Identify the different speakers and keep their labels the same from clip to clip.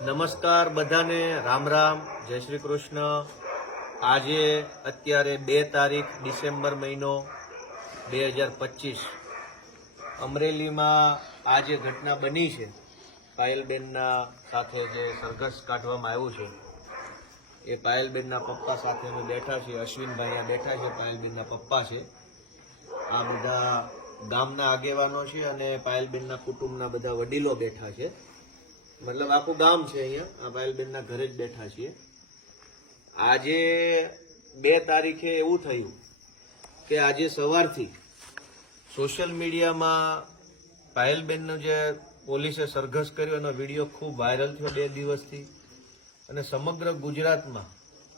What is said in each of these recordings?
Speaker 1: નમસ્કાર બધાને, રામ રામ, જય શ્રી કૃષ્ણ. આજે અત્યારે બે તારીખ ડિસેમ્બર મહિનો બે હજાર પચીસ. અમરેલીમાં આ જે ઘટના બની છે, પાયલબેનના સાથે જે સરઘસ કાઢવામાં આવ્યું છે, એ પાયલબેનના પપ્પા સાથે અમે બેઠા છીએ, અશ્વિનભાઈ બેઠા છે, પાયલબેનના પપ્પા છે. આ બધા ગામના આગેવાનો છે અને પાયલબેનના કુટુંબના બધા વડીલો બેઠા છે. મતલબ આખું ગામ છે અહીંયા. આ પાયલબેનના ઘરે જ બેઠા છીએ. આજે બે તારીખે એવું થયું કે આજે સવારથી સોશિયલ મીડિયામાં પાયલબેનનો જે પોલીસે સરઘસ કર્યો એનો વીડિયો ખૂબ વાયરલ થયો બે દિવસથી અને સમગ્ર ગુજરાતમાં,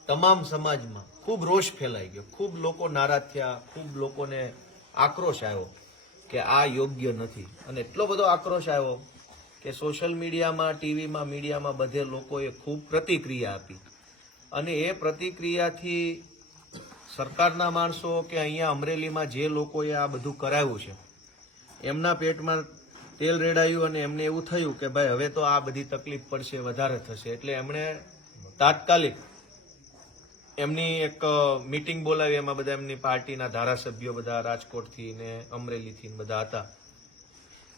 Speaker 1: તમામ સમાજમાં ખૂબ રોષ ફેલાઈ ગયો. ખૂબ લોકો નારાજ થયા, ખૂબ લોકોને આક્રોશ આવ્યો કે આ યોગ્ય નથી. અને એટલો બધો આક્રોશ આવ્યો કે સોશિયલ મીડિયામાં, ટીવીમાં, મીડિયામાં બધે લોકોએ ખૂબ પ્રતિક્રિયા આપી. અને એ પ્રતિક્રિયાથી સરકારના માણસો કે અહીંયા અમરેલીમાં જે લોકોએ આ બધું કરાવ્યું છે, એમના પેટમાં તેલ રેડાયું અને એમને એવું થયું કે ભાઈ, હવે તો આ બધી તકલીફ પડશે, વધારે થશે. એટલે એમણે તાત્કાલિક એમની એક મીટિંગ બોલાવી. એમાં બધા એમની પાર્ટીના ધારાસભ્યો બધા રાજકોટથી ને અમરેલીથી બધા હતા.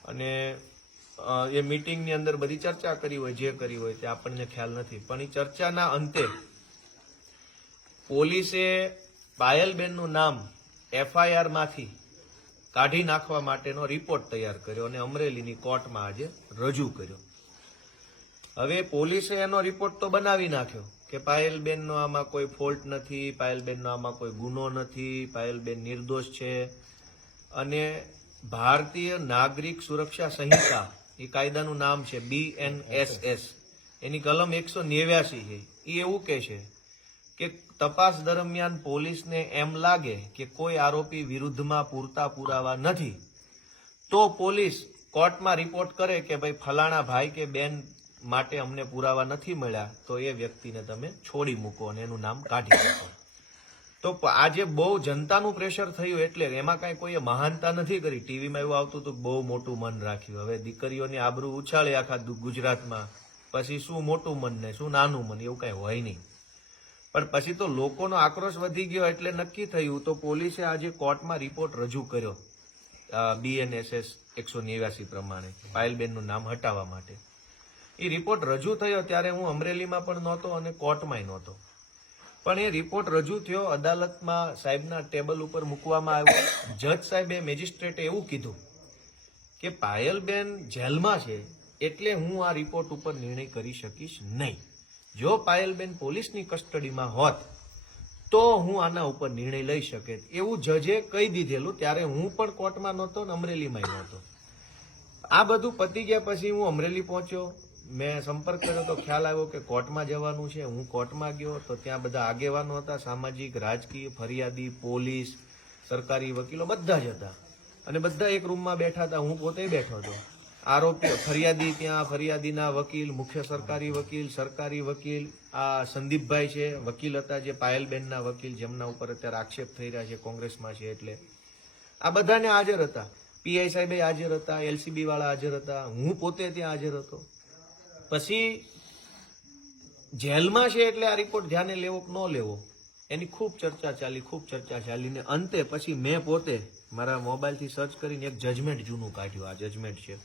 Speaker 1: અને એ મીટિંગની અંદર બધી ચર્ચા કરી હોય, જે કરી હોય તે આપણને ખ્યાલ નથી. પણ એ ચર્ચાના અંતે પોલીસે પાયલબેનનું નામ એફઆઈઆરમાંથી કાઢી નાખવા માટેનો રિપોર્ટ તૈયાર કર્યો અને અમરેલીની કોર્ટમાં આજે રજૂ કર્યો. હવે પોલીસે એનો રિપોર્ટ તો બનાવી નાખ્યો કે પાયલબેનનો આમાં કોઈ ફોલ્ટ નથી, પાયલબેનનો આમાં કોઈ ગુનો નથી, પાયલબેન નિર્દોષ છે. અને ભારતીય નાગરિક સુરક્ષા સંહિતા એ કાયદાનું નામ છે બી એન એસ એસ. એની કલમ એકસો નેવ્યાસી છે. એ એવું કહે છે કે તપાસ દરમિયાન પોલીસને એમ લાગે કે કોઈ આરોપી વિરુદ્ધમાં પૂરતા પુરાવા નથી. તો પોલીસ કોર્ટમાં રિપોર્ટ કરે કે ભાઈ ફલાણા ભાઈ કે બેન માટે અમને પુરાવા નથી મળ્યા, તો એ વ્યક્તિને તમે છોડી મૂકો અને એનું નામ કાઢી નાખો. તો આજે બહુ જનતાનું પ્રેશર થયું એટલે એમાં કાંઈ કોઈએ મહાનતા નથી કરી. ટીવીમાં એવું આવતું હતું બહુ મોટું મન રાખ્યું. હવે દીકરીઓની આબરૂ ઉછાળી આખા ગુજરાતમાં. પછી શું મોટું મન ને શું નાનું મન, એવું કાંઈ હોય નહીં. પણ પછી તો લોકોનો આક્રોશ વધી ગયો એટલે નક્કી થયું. તો પોલીસે આજે કોર્ટમાં રિપોર્ટ રજૂ કર્યો. બીએનએસએસ એકસો નેવ્યાસી પ્રમાણે. પાયલબેનનું નામ હટાવવા માટે. એ રિપોર્ટ રજૂ થયો ત્યારે હું અમરેલીમાં પણ નહોતો અને કોર્ટમાંય નહોતો. પણ એ રિપોર્ટ રજૂ થયો અદાલતમાં સાહેબના ટેબલ ઉપર મૂકવામાં આવ્યો. જજ સાહેબે મેજિસ્ટ્રેટે એવું કીધું કે પાયલબેન જેલમાં છે એટલે હું આ રિપોર્ટ ઉપર નિર્ણય કરી શકીશ નહીં. જો પાયલબેન પોલીસની કસ્ટડીમાં હોત, તો હું આના ઉપર નિર્ણય લઈ શકે. એવું જજે કહી દીધેલું ત્યારે હું પણ કોર્ટમાં નહોતો ને અમરેલીમાં નહોતો. આ બધું પતી ગયા પછી હું અમરેલી પહોંચ્યો. મેં સંપર્ક કર્યો તો ખ્યાલ આવ્યો કે કોર્ટમાં જવાનું છે. હું કોર્ટમાં ગયો તો ત્યાં બધા આગેવાનો હતા, સામાજિક, રાજકીય, ફરિયાદી, પોલીસ, સરકારી વકીલો બધા જ હતા. અને બધા એક રૂમમાં બેઠા હતા. હું પોતે બેઠો હતો. આરોપી ફરિયાદી ત્યાં, ફરિયાદીના વકીલ, મુખ્ય સરકારી વકીલ સરકારી વકીલ. આ સંદીપભાઈ છે, વકીલ હતા જે પાયલબેનના વકીલ, જેમના ઉપર અત્યારે આક્ષેપ થઈ રહ્યા છે કોંગ્રેસમાં છે એટલે. આ બધાને હાજર હતા. પીઆઈ સાહેબે હાજર હતા એલસીબી વાળા હાજર હતા. હું પોતે ત્યાં હાજર હતો. પછી જેલમાં છે એટલે આ રિપોર્ટ ધ્યાને લેવો કે ન લેવો, એની ખૂબ ચર્ચા ચાલી, ખૂબ ચર્ચા ચાલી ને અંતે પછી મેં પોતે મારા મોબાઈલથી સર્ચ કરીને એક જજમેન્ટ જૂનું કાઢ્યું. આ જજમેન્ટ છે.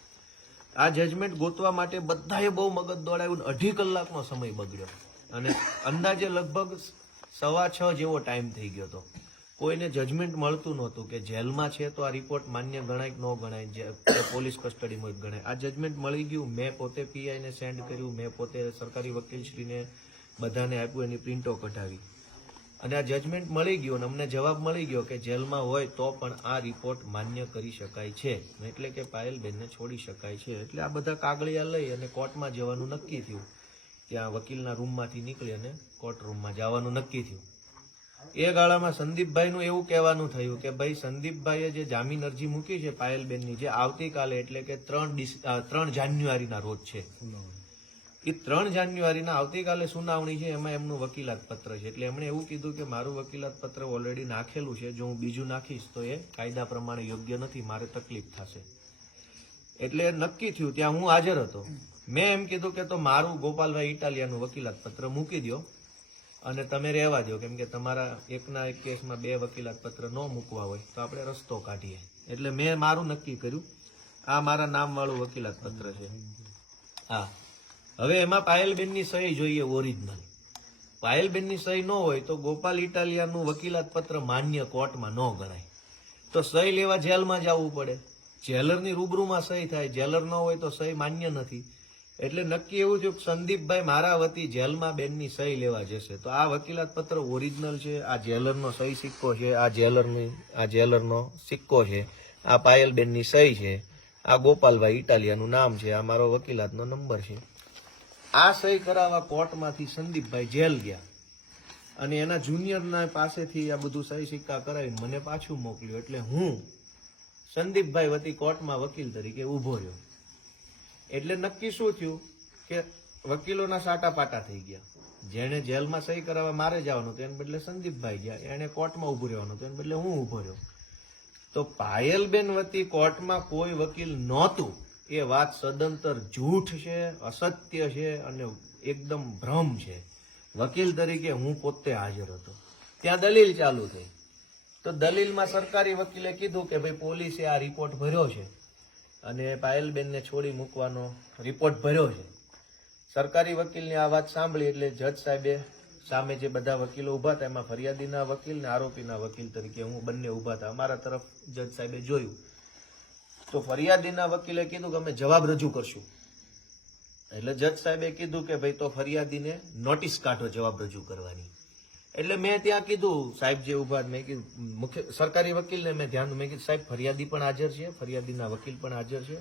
Speaker 1: આ જજમેન્ટ ગોતવા માટે બધાએ બહુ મગજ દોડાવ્યું અઢી કલાકનો સમય બગડ્યો. અને અંદાજે લગભગ સવા છ જેવો ટાઈમ થઈ ગયો હતો. કોઈને જજમેન્ટ મળતું નહોતું કે જેલમાં છે તો આ રિપોર્ટ માન્ય ગણાય કે ન ગણાય, જે- પોલીસ કસ્ટડીમાં ગણાય. આ જજમેન્ટ મળી ગયું. મેં પોતે પીઆઈને સેન્ડ કર્યું. મેં પોતે સરકારી વકીલશ્રીને બધાને આપ્યું, એની પ્રિન્ટો કઢાવી. અને આ જજમેન્ટ મળી ગયું અને અમને જવાબ મળી ગયો કે જેલમાં હોય તો પણ આ રિપોર્ટ માન્ય કરી શકાય છે. એટલે કે પાયલબેનને છોડી શકાય છે. એટલે આ બધા કાગળિયા લઈ અને કોર્ટમાં જવાનું નક્કી થયું. ત્યાં વકીલના રૂમમાંથી નીકળી અને કોર્ટ રૂમમાં જવાનું નક્કી થયું. એ ગાળામાં સંદીપભાઈનું એવું કહેવાનું થયું કે ભાઈ સંદીપભાઈએ જે જામીન અરજી મૂકી છે પાયલબેનની જે આવતીકાલે એટલે કે ત્રણ ત્રણ જાન્યુઆરીના રોજ છે. એ ત્રણ જાન્યુઆરીના આવતીકાલે સુનાવણી છે એમાં એમનું વકીલાત પત્ર છે. એટલે એમણે એવું કીધું કે મારું વકીલાત પત્ર ઓલરેડી નાખેલું છે જો હું બીજું નાખીશ તો એ કાયદા પ્રમાણે યોગ્ય નથી મારે તકલીફ થશે. એટલે નક્કી થયું ત્યાં હું હાજર હતો. મેં એમ કીધું કે તો મારું ગોપાલભાઈ ઇટાલિયાનું વકીલાત પત્ર મૂકી દો અને તમે રહેવા દો કેમ કે તમારા એકના એક કેસમાં બે વકીલાત પત્ર ન મૂકવા હોય, તો આપણે રસ્તો કાઢીએ. એટલે મેં મારું નક્કી કર્યું, આ મારા નામવાળું વકીલાત પત્ર છે. હા. હવે એમાં પાયલબેનની સહી જોઈએ ઓરિજિનલ. પાયલબેનની સહી ન હોય તો ગોપાલ ઇટાલિયાનું વકીલાત પત્ર માન્ય કોર્ટમાં ન ગણાય. તો સહી લેવા જેલમાં જવું પડે. જેલરની રૂબરૂમાં સહી થાય, જેલર ન હોય તો સહી માન્ય નથી. એટલે નક્કી એવું થયું કે સંદીપભાઈ મારા વતી જેલમાં બેનની સહી લેવા જશે. તો આ વકીલાત પત્ર ઓરિજિનલ છે, આ જેલરનો સહી સિક્કો છે, આ જેલરની, આ જેલરનો સિક્કો છે, આ પાયલબેનની સહી છે, આ ગોપાલભાઈ ઇટાલિયાનું નામ છે, આ મારો વકીલાતનો નંબર છે. આ સહી કરાવવા કોર્ટમાંથી સંદીપભાઈ જેલ ગયા. અને એના જુનિયરના પાસેથી આ બધું સહી સિક્કા કરાવીને મને પાછું મોકલ્યું. એટલે હું સંદીપભાઈ વતી કોર્ટમાં વકીલ તરીકે ઊભો રહ્યો. એટલે નક્કી શું થયું કે વકીલોના સાટા પાટા થઈ ગયા. જેણે જેલમાં સહી કરાવવા મારે જવાનું તો એને બદલે સંદીપભાઈ ગયા. એને કોર્ટમાં ઊભું રહેવાનું તો એને બદલે હું ઊભો રહ્યો. તો પાયલબેન વતી કોર્ટમાં કોઈ વકીલ નહોતું. એ વાત સદંતર જૂઠ છે, અસત્ય છે અને એકદમ ભ્રમ છે. વકીલ તરીકે હું પોતે હાજર હતો. ત્યાં દલીલ ચાલુ થઈ. તો દલીલમાં સરકારી વકીલે કીધું કે ભાઈ પોલીસે આ રિપોર્ટ ભર્યો છે. અને પાયલબેનને છોડી મૂકવાનો રિપોર્ટ ભર્યો છે. સરકારી વકીલની આ વાત સાંભળી એટલે જજ સાહેબે સામે જે બધા વકીલો ઊભા હતા, એમાં ફરિયાદીના વકીલ ને આરોપીના વકીલ તરીકે હું બંને ઊભા હતા. અમારા તરફ જજ સાહેબે જોયું. તો ફરિયાદીના વકીલે કીધું કે અમે જવાબ રજૂ કરશું. એટલે જજ સાહેબે કીધું કે ભાઈ તો ફરિયાદીને નોટિસ કાઢો, જવાબ રજૂ કરવાની. એટલે મેં ત્યાં કીધું, સાહેબ જે ઊભા મેં કીધું, મુખ્ય, સરકારી વકીલને મેં ધ્યાન મેં કીધું, સાહેબ, ફરિયાદી પણ હાજર છે, ફરિયાદીના વકીલ પણ હાજર છે.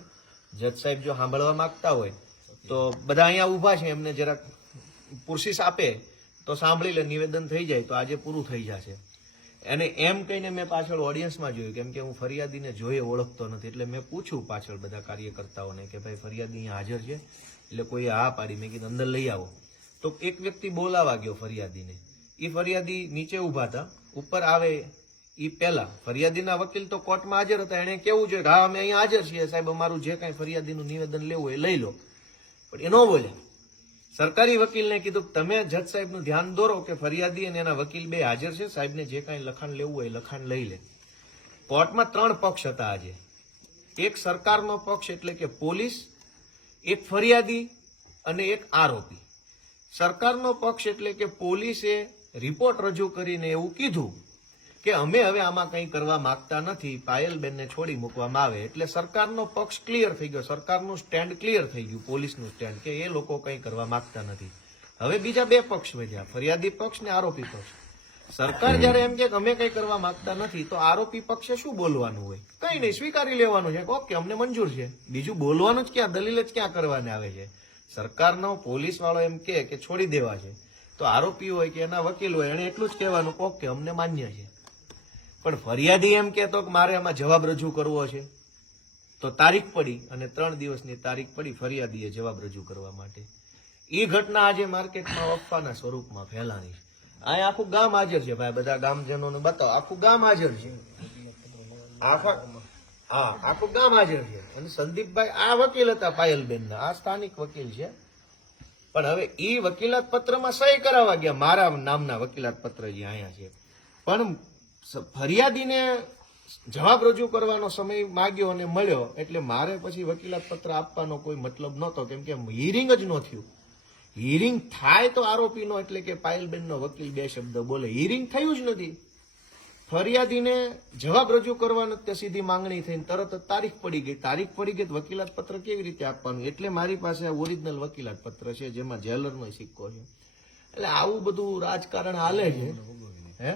Speaker 1: જજ સાહેબ જો સાંભળવા માંગતા હોય, તો બધા અહીંયા ઊભા છે, એમને જરાક પુરસીસ આપે, તો સાંભળી લે, નિવેદન થઈ જાય, તો આજે પૂરું થઈ જશે. અને એમ કહીને મેં પાછળ ઓડિયન્સમાં જોયું, કેમ કે હું ફરિયાદીને જોઈએ ઓળખતો નથી, એટલે મેં પૂછ્યું પાછળ બધા કાર્યકર્તાઓને કે ભાઈ, ફરિયાદી અહીંયા હાજર છે, એટલે કોઈ હા પાડી, મેં કીધું, અંદર લઈ આવો. તો એક વ્યક્તિ બોલાવા ગયો ફરિયાદીને. એ ફરિયાદી નીચે ઊભા હતા. ઉપર આવે એ પહેલા. ફરિયાદીના વકીલ તો કોર્ટમાં હાજર હતા. એને કેવું છે કે હા, અમે અહીંયા હાજર છીએ સાહેબ, અમારું જે કાંઈ ફરિયાદીનું નિવેદન લેવું એ લઈ લો. પણ એ ન બોલે. સરકારી વકીલને કીધું કે તમે જજ સાહેબનું ધ્યાન દોરો કે ફરિયાદી અને એના વકીલ બે હાજર છે, સાહેબને જે કાંઈ લખાણ લેવું હોય લખાણ લઈ લે. કોર્ટમાં ત્રણ પક્ષ હતા આજે. એક સરકારનો પક્ષ એટલે કે પોલીસ, એક ફરિયાદી અને એક આરોપી. સરકારનો પક્ષ એટલે કે પોલીસે રિપોર્ટ રજૂ કરીને એવું કીધું કે અમે હવે આમાં કંઈ કરવા માંગતા નથી પાયલબેનને છોડી મૂકવામાં આવે. એટલે સરકારનો પક્ષ ક્લિયર થઈ ગયો. સરકારનું સ્ટેન્ડ ક્લિયર થઈ ગયું પોલીસનું સ્ટેન્ડ કે એ લોકો કંઈ કરવા માંગતા નથી. હવે બીજા બે પક્ષ વધ્યા. ફરિયાદી પક્ષ ને આરોપી પક્ષ. સરકાર જયારે એમ કે અમે કંઈ કરવા માંગતા નથી તો આરોપી પક્ષે શું બોલવાનું હોય? કંઈ નહીં સ્વીકારી લેવાનું છે. ઓકે અમને મંજૂર છે. બીજું બોલવાનું જ ક્યાં દલીલ જ ક્યાં કરવાને આવે છે? સરકારનો પોલીસ વાળો એમ કે કે છોડી દેવા છે. તો આરોપી હોય કે એના વકીલ હોય એને એટલું જ કહેવાનું કે ઓકે અમને માન્ય છે. પણ ફરિયાદી એમ કહેતો કે મારે આમાં જવાબ રજૂ કરવો છે. તો તારીખ પડી અને ત્રણ દિવસની તારીખ પડી ફરિયાદીએ જવાબ રજૂ કરવા માટે. એ ઘટના આજે માર્કેટમાં અફવાના સ્વરૂપમાં ફેલાણી છે. અહીંયા આખું ગામ હાજર છે ભાઈ બધા ગામજનોને બતાવો. આખું ગામ હાજર છે. આખા હા, આખું ગામ હાજર છે. અને સંદીપભાઈ, આ વકીલ હતા પાયલબેનના. આ સ્થાનિક વકીલ છે. પણ હવે એ વકીલાત પત્રમાં સહી કરાવવા ગયા. મારા નામના વકીલાત પત્ર જે અહીંયા છે. પણ ફરિયાદીને જવાબ રજૂ કરવાનો સમય માગ્યો અને મળ્યો. એટલે મારે પછી વકીલાત પત્ર આપવાનો કોઈ મતલબ નહોતો, કેમ કે હિયરિંગ જ ન થયું હિયરિંગ થાય તો આરોપીનો, એટલે કે પાયલબેનનો વકીલ બે શબ્દ બોલે. હિયરિંગ થયું જ નથી. ફરિયાદીને જવાબ રજૂ કરવાનો તે સીધી માંગણી થઈને તરત તારીખ પડી ગઈ. તારીખ પડી ગઈ વકીલાત પત્ર કેવી રીતે આપવાનું? એટલે મારી પાસે આ ઓરિજિનલ વકીલાત પત્ર છે, જેમાં જેલરનો સિક્કો છે. એટલે આવું બધું રાજકારણ હાલે છે. હે?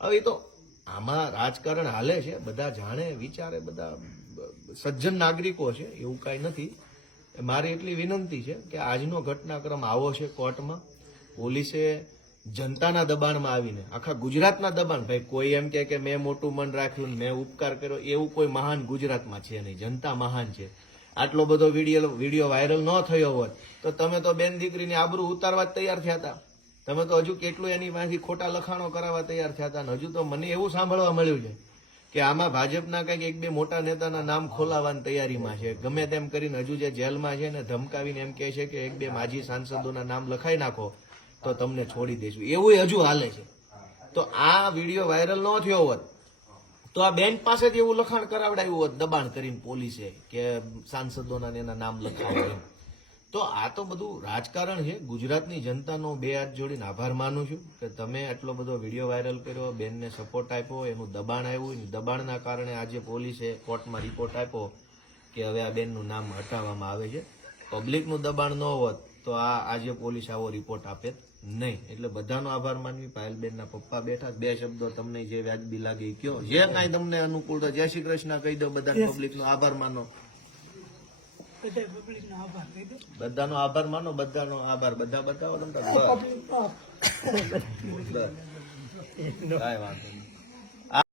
Speaker 1: હવે તો આમાં રાજકારણ હાલે છે. બધા જાણે, વિચારે, બધા સજ્જન નાગરિકો છે. એવું કાંઈ નથી. મારી એટલી વિનંતી છે કે આજનો ઘટનાક્રમ આવો છે કોર્ટમાં. પોલીસે જનતાના દબાણમાં આવીને, આખા ગુજરાતના દબાણ, ભાઈ, કોઈ એમ કહે કે મેં મોટું મન રાખ્યું, મેં ઉપકાર કર્યો, એવું કોઈ મહાન ગુજરાતમાં છે નહીં. જનતા મહાન છે. આટલો બધો વીડિયો વીડિયો વાયરલ ન થયો હોત, તો તમે તો બેન દીકરીની આબરૂ ઉતારવા તૈયાર થયા હતા. તમે તો હજુ કેટલું એની પાસેથી ખોટા લખાણો કરાવવા તૈયાર થયા હતા હજુ તો મને એવું સાંભળવા મળ્યું છે કે આમાં ભાજપના કંઈક એક બે મોટા નેતાના નામ ખોલાવવાની તૈયારીમાં છે. ગમે તેમ કરીને હજુ જે જેલમાં છે ને ધમકાવીને એમ કહે છે કે એક બે માજી સાંસદોના નામ લખાઈ નાખો. તો તમને છોડી દઈશું એવું હજુ હાલે છે. તો આ વીડિયો વાયરલ ન થયો હોત, તો આ બેંક પાસેથી એવું લખાણ કરાવડાયું હોત, દબાણ કરીને પોલીસે કે સાંસદોના એના નામ લખાવો એમ. તો આ તો બધું રાજકારણ છે. ગુજરાતની જનતાનો બે હાથ જોડીને આભાર માનું છું કે તમે આટલો બધો વીડિયો વાયરલ કર્યો, બેનને સપોર્ટ આપ્યો, એનું દબાણ આવ્યું. દબાણના કારણે આજે પોલીસે કોર્ટમાં રિપોર્ટ આપ્યો કે હવે આ બેનનું નામ હટાવવામાં આવે છે. પબ્લિકનું દબાણ ન હોત તો આ આજે પોલીસ આવો રિપોર્ટ આપે નહીં. એટલે બધાનો આભાર માનવી. પાયલબેનના પપ્પા બેઠા બે શબ્દો તમને જે વ્યાજબી લાગે કયો. જે કાંઈ તમને અનુકૂળ તો જય શ્રી કૃષ્ણ કહી દો બધા પબ્લિકનો આભાર માનો.
Speaker 2: બધા
Speaker 1: બધાનો આભાર માનો બધાનો આભાર. બધા. બસ. કાંઈ વાંધો નહીં.